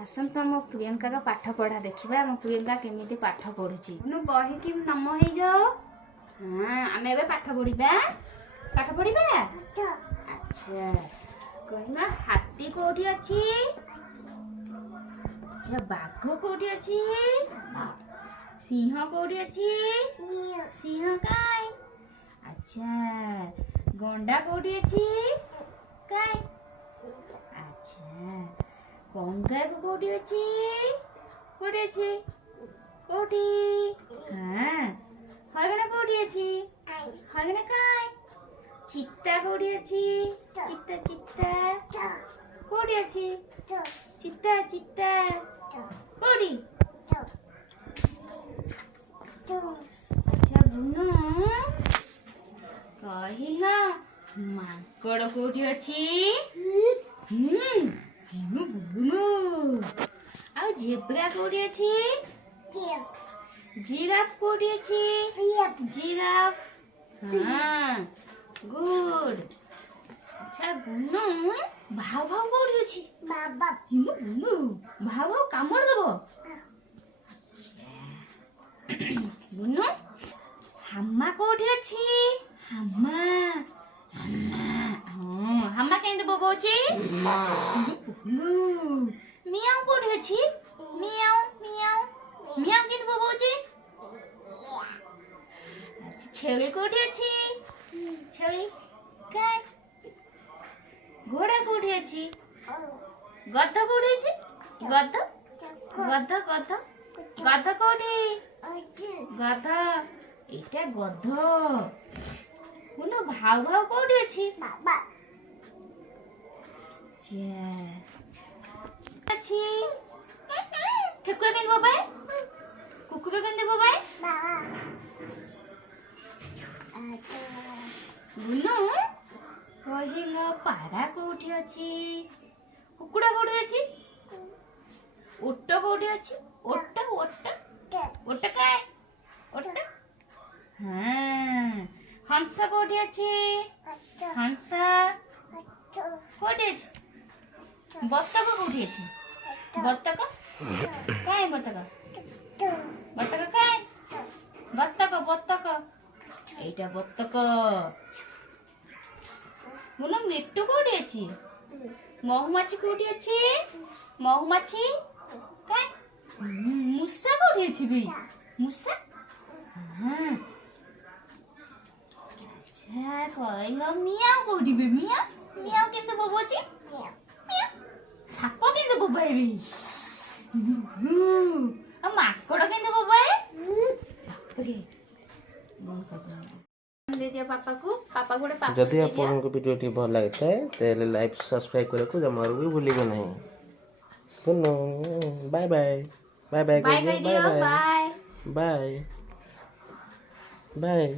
आसंता मो प्रियंका का पाठ पढ़ा देखिबा मो प्रियंका केमिति पाठ पढ़ुची नु कहि कि नम हे जाओ। हां आमे एबे पाठ पढ़िबा अच्छा कहिना हाथी कोठी अछि अच्छा बाघ कोठी अछि सिंह कोठी अछि सिंह काय अच्छा गंडा कोठी अछि काय अच्छा कंगा कोठी अछि कोठी हां हगना कोठी अछि हगना काय चित्ता कोठी अछि चित्ता कोठी अछि चित्ता कोठी अच्छा बुनो कहिला माकड़ कोठी अछि हेनु बुनो आ जेब्रा कोठी अछि जिराफ कोठी अछि जिराफ हां गुड अच्छा बुनो भाव कोठी अछि बाबा हिमु बुनो भाव कामड़ देबो बुनो हम्मा कोठी अछि हम्मा हम्मा केंदे बोबोची मियाऊ कोठी अछि मियाऊ केंदे बोबोची अच्छा छेली कोठी अछि छेली काय घोड़ा कोठी अछि गध कोठी अछि गध कोठी गध एटा गध बुनो भाव कोठी अछि बाबा अच्छी ठेकुआ केंदे बोबाय कुकुर केंदे बोबाय बुनो कहिला पारा कोठी अछि कुकुड़ा कोठी अछि ओट कोठी अछि ओट काय ओट हां हंस कोठी अछि हंस कोठी अछि बत्तक कोठी अछि बत्तक काय बत्तक काय बत्तक एटा बत्तक बोलो मिट्टू कोठी अछि महुमाछी कोठी अछि महुमाछी काय मुसा कोठी अछि बे मुसा हां अच्छा कहलो मियाऊ कोठी बे मियाऊ केंदे बोबोची साप केंदे बोबाय बे आ माकड़ केंदे बोबाय ओके जदि आपको वीडियो भल लगी है तो लाइक सब्सक्राइब करने को जमार भी भूलिए नहीं। Bye bye bye bye bye bye bye bye.